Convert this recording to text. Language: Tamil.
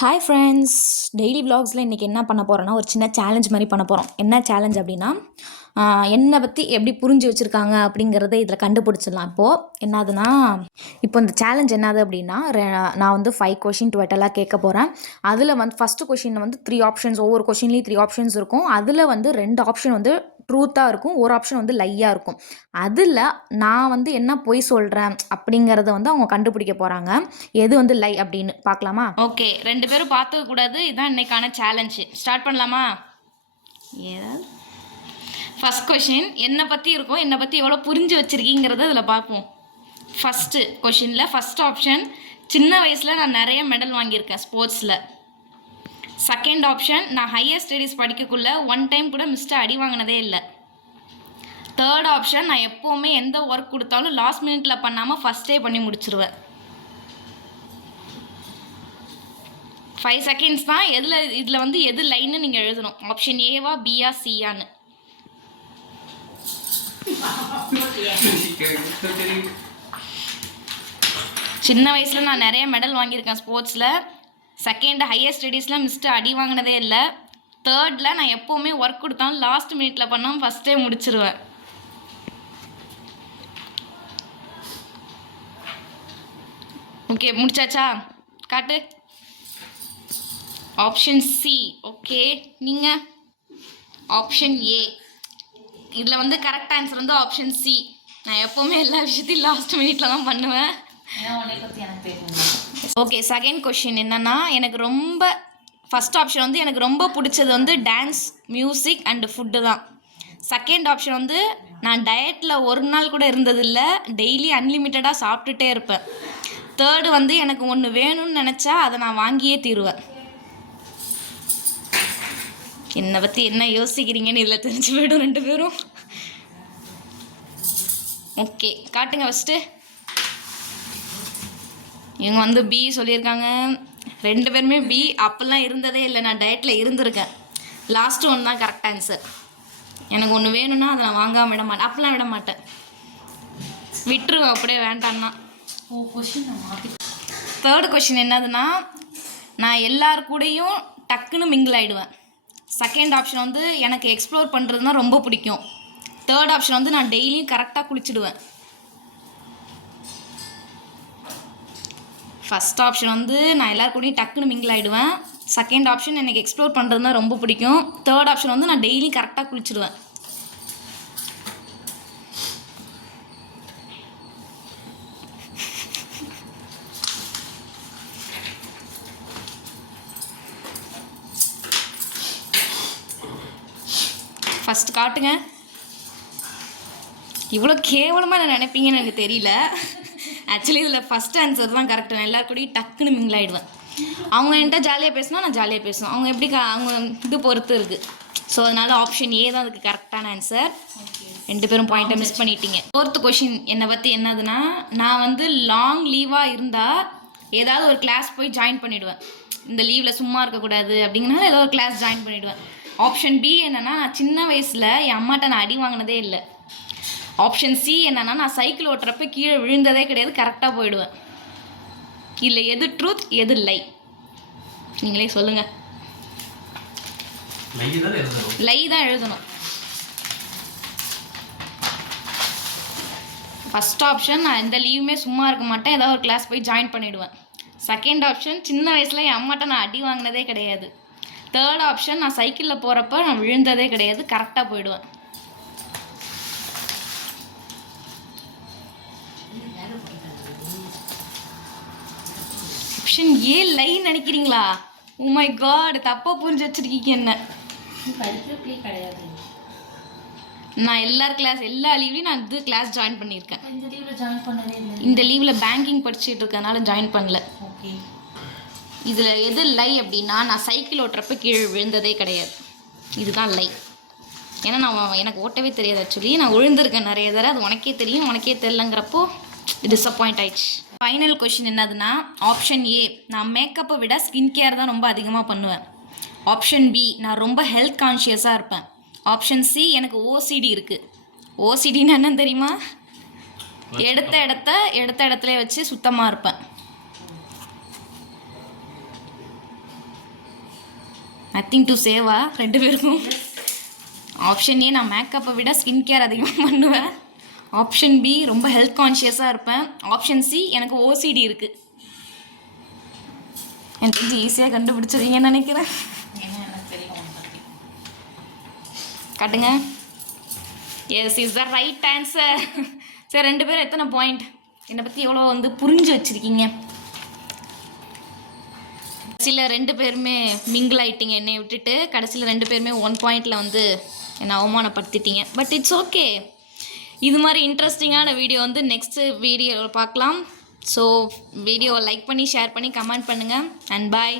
ஹாய் ஃப்ரெண்ட்ஸ், டெய்லி விலாக்ஸில் இன்றைக்கி என்ன பண்ண போகிறோன்னா ஒரு சின்ன சேலஞ்ச் மாதிரி பண்ண போகிறோம். என்ன சேலஞ்ச் அப்படின்னா, என்னை பற்றி எப்படி புரிஞ்சு வச்சுருக்காங்க அப்படிங்கிறத இதில் கண்டுபிடிச்சிடலாம். இப்போது என்னதுன்னா, இப்போ இந்த சேலஞ்ச் என்னது அப்படின்னா, நான் வந்து 5 கொஷின் டுவெட்டலாக கேட்க போகிறேன். அதில் வந்து ஃபஸ்ட்டு கொஷினில் வந்து 3 ஆப்ஷன்ஸ், ஒவ்வொரு கொஷின்லேயும் 3 ஆப்ஷன்ஸ் இருக்கும். அதில் வந்து 2 ஆப்ஷன் வந்து ட்ரூத்தாக இருக்கும், ஒரு ஆப்ஷன் வந்து லையாக இருக்கும். அதில் நான் வந்து என்ன பொய் சொல்கிறேன் அப்படிங்கிறத வந்து அவங்க கண்டுபிடிக்க போகிறாங்க. எது வந்து லை அப்படின்னு பார்க்கலாமா? ஓகே, 2 பேரும் பார்த்துக்க கூடாது. இதுதான் இன்னைக்கான சேலஞ்சு. ஸ்டார்ட் பண்ணலாமா? ஏதாவது ஃபஸ்ட் கொஷின் என்னை பற்றி இருக்கும், என்னை பற்றி எவ்வளோ புரிஞ்சு வச்சுருக்கீங்கிறத இதில் பார்ப்போம். ஃபஸ்ட்டு கொஷினில் ஃபஸ்ட் ஆப்ஷன், சின்ன வயசில் நான் நிறைய மெடல் வாங்கியிருக்கேன் ஸ்போர்ட்ஸில். செகண்ட் ஆப்ஷன், நான் ஹையர் ஸ்டடீஸ் படிக்கக்குள்ள 1 டைம் கூட மிஸ்டர் அடி வாங்கினதே இல்லை. தேர்ட் ஆப்ஷன், நான் எப்போவுமே எந்த ஒர்க் கொடுத்தாலும் லாஸ்ட் மினிட்ல பண்ணாமல் ஃபஸ்ட்டே பண்ணி முடிச்சிருவேன். 5 செகண்ட்ஸ் தான். இதில் வந்து எது லைன்னு நீங்கள் எழுதணும். ஆப்ஷன் ஏவா பியா சியான்னு. சின்ன வயசில் நான் நிறைய மெடல் வாங்கியிருக்கேன் ஸ்போர்ட்ஸில். செகண்ட், ஹையர் ஸ்டடீஸில் மிஸ்டர் அடி வாங்கினதே இல்லை. தேர்டில், நான் எப்போவுமே ஒர்க் கொடுத்தாலும் லாஸ்ட் மினிட்ல பண்ணாமல் ஃபஸ்ட்டே முடிச்சிருவேன். ஓகே, முடிச்சாச்சா? காட்டு. Option C. ஓகே, நீங்கள் ஆப்ஷன் ஏ. இதில் வந்து கரெக்ட் ஆன்சர் வந்து ஆப்ஷன் சி. நான் எப்போவுமே எல்லா விஷயத்தையும் லாஸ்ட் மினிட்ல தான் பண்ணுவேன். ஓகே, செகண்ட் கொஷின் என்னென்னா, எனக்கு ரொம்ப ஃபஸ்ட் ஆப்ஷன் வந்து எனக்கு ரொம்ப பிடிச்சது வந்து டான்ஸ், மியூசிக் அண்டு ஃபுட்டு தான். செகண்ட் ஆப்ஷன் வந்து நான் டயட்டில் ஒரு நாள் கூட இருந்ததில்லை, டெய்லி அன்லிமிட்டடாக சாப்பிட்டுட்டே இருப்பேன். தேர்டு வந்து எனக்கு ஒன்று வேணும்னு நினச்சா அதை நான் வாங்கியே தீருவேன். என்னை பற்றி என்ன யோசிக்கிறீங்கன்னு இதில் தெரிஞ்சு போய்டும் 2 பேரும். ஓகே, காட்டுங்க ஃபஸ்ட்டு. இவங்க வந்து பி சொல்லியிருக்காங்க. 2 பேருமே பி. அப்போல்லாம் இருந்ததே இல்லை, நான் டயட்டில் இருந்திருக்கேன். லாஸ்ட்டு ஒன்று தான் கரெக்ட் ஆன்சர். எனக்கு ஒன்று வேணும்னா அதை நான் வாங்காமல் விட மாட்டேன். அப்போல்லாம் விட மாட்டேன், விட்டுருவேன் அப்படியே வேண்டான்னா. தேர்டு கொஷின் என்னதுன்னா, நான் எல்லார் கூடயும் டக்குன்னு மிங்கிள் ஆகிடுவேன். செகண்ட் ஆப்ஷன் வந்து எனக்கு எக்ஸ்ப்ளோர் பண்ணுறதுனா ரொம்ப பிடிக்கும். தேர்ட் ஆப்ஷன் வந்து நான் டெய்லியும் கரெக்டாக குளிச்சுடுவேன். ஃபஸ்ட் ஆப்ஷன் வந்து நான் எல்லார் கூடயும் டக்குன்னு மிங்கிள் ஆகிடுவேன். செகண்ட் ஆப்ஷன் எனக்கு எக்ஸ்ப்ளோர் பண்ணுறதுனா ரொம்ப பிடிக்கும். தேர்ட் ஆப்ஷன் வந்து நான் டெய்லியும் கரெக்டாக குளிச்சுடுவேன். ஃபஸ்ட் காட்டுங்க. இவ்வளோ கேவலமாக நான் நினைப்பீங்கன்னு எனக்கு தெரியல. ஆக்சுவலி இதில் ஃபஸ்ட் ஆன்சர் தான் கரெக்ட். நான் எல்லாருக்கூடையும் டக்குன்னு மிங்கிள் ஆகிடுவேன். அவங்க என்கிட்ட ஜாலியாக பேசினா நான் ஜாலியாக பேசுவேன். அவங்க எப்படி அவங்க இது பொறுத்து இருக்குது. ஸோ அதனால் ஆப்ஷன் ஏ தான் அதுக்கு கரெக்டான ஆன்சர். 2 பேரும் பாயிண்ட்டை மிஸ் பண்ணிட்டீங்க. ஃபோர்த்து கொஷின் என்னை பற்றி என்னதுன்னா, நான் வந்து லாங் லீவாக இருந்தால் ஏதாவது ஒரு கிளாஸ் போய் ஜாயின் பண்ணிவிடுவேன். இந்த லீவில் சும்மா இருக்கக்கூடாது அப்படிங்கிறனால ஏதோ ஒரு கிளாஸ் ஜாயின் பண்ணிவிடுவேன். ஆப்ஷன் பி என்னென்னா, நான் சின்ன வயசில் என் அம்மாட்ட நான் அடி வாங்கினதே இல்லை. ஆப்ஷன் சி என்னென்னா, நான் சைக்கிள் ஓட்டுறப்ப கீழே விழுந்ததே கிடையாது, கரெக்டாக போயிடுவேன். இல்லை எது ட்ரூத் எது லை நீங்களே சொல்லுங்கள். லை தான் எழுதணும். ஃபஸ்ட் ஆப்ஷன், நான் எந்த லீவுமே சும்மா இருக்க மாட்டேன், ஏதாவது ஒரு கிளாஸ் போய் ஜாயின் பண்ணிவிடுவேன். செகண்ட் ஆப்ஷன், சின்ன வயசில் என் அம்மாட்ட நான் அடி வாங்கினதே கிடையாது. தேர்ட் ஆப்ஷன், நான் சைக்கிளில் போகிறப்ப நான் விழுந்ததே கிடையாது, கரெக்டாக போயிடுவேன். ஆப்ஷன் ஏ லை நினைக்கிறீங்களா? ஓ மை காட், தப்பாக புரிஞ்சு வச்சுருக்கீங்க என்ன. நான் எல்லா லீவ்லையும் நான் இது கிளாஸ் ஜாயின் பண்ணியிருக்கேன். இந்த லீவில் பேங்கிங் படிச்சுட்டு இருக்கனால ஜாயின் பண்ணல. இதில் எது லை அப்படின்னா, நான் சைக்கிள் ஓட்டுறப்ப கீழே விழுந்ததே கிடையாது. இதுதான் லை. ஏன்னா எனக்கு ஓட்டவே தெரியாது. ஆக்சுவலி நான் விழுந்திருக்கேன் நிறைய தடவை. அது உனக்கே தெரியும், உனக்கே தெரிலங்கிறப்போ டிஸப்பாயிண்ட் ஆயிடுச்சு. ஃபைனல் கொஷின் என்னதுன்னா, ஆப்ஷன் ஏ, நான் மேக்கப்பை விட ஸ்கின் கேர் தான் ரொம்ப அதிகமாக பண்ணுவேன். ஆப்ஷன் பி, நான் ரொம்ப ஹெல்த் கான்ஷியஸாக இருப்பேன். ஆப்ஷன் சி, எனக்கு ஓசிடி இருக்குது. ஓசிடின்னு என்னன்னு தெரியுமா? எடுத்த இடத்துல வச்சு சுத்தமாக இருப்பேன். நத்திங் டு சேவா 2 பேருக்கும். ஆப்ஷன் ஏ நான் மேக்கப்பை விட ஸ்கின் கேர் அதிகமாக பண்ணுவேன். ஆப்ஷன் பி ரொம்ப ஹெல்த் கான்ஷியஸாக இருப்பேன். ஆப்ஷன் சி எனக்கு ஓசிடி இருக்குது. எனக்கு தெரிஞ்சு ஈஸியாக கண்டுபிடிச்சிருவீங்கன்னு நினைக்கிறேன். காட்டுங்க. Yes is the right answer. சரி 2 பேரும் எத்தனை பாயிண்ட்? என்னை பற்றி எவ்வளோ வந்து புரிஞ்சு வச்சுருக்கீங்க. கடைசியில் 2 பேருமே மிங்கிள் ஆகிட்டீங்க என்னை விட்டுட்டு. கடைசியில் 2 பேருமே 1 பாயிண்டில் வந்து என்னை அவமானப்படுத்திட்டீங்க. But it's okay. இது மாதிரி இன்ட்ரெஸ்டிங்கான வீடியோ வந்து நெக்ஸ்ட்டு வீடியோவில் பார்க்கலாம். ஸோ வீடியோவை லைக் பண்ணி ஷேர் பண்ணி கமெண்ட் பண்ணுங்கள். அண்ட் பாய்.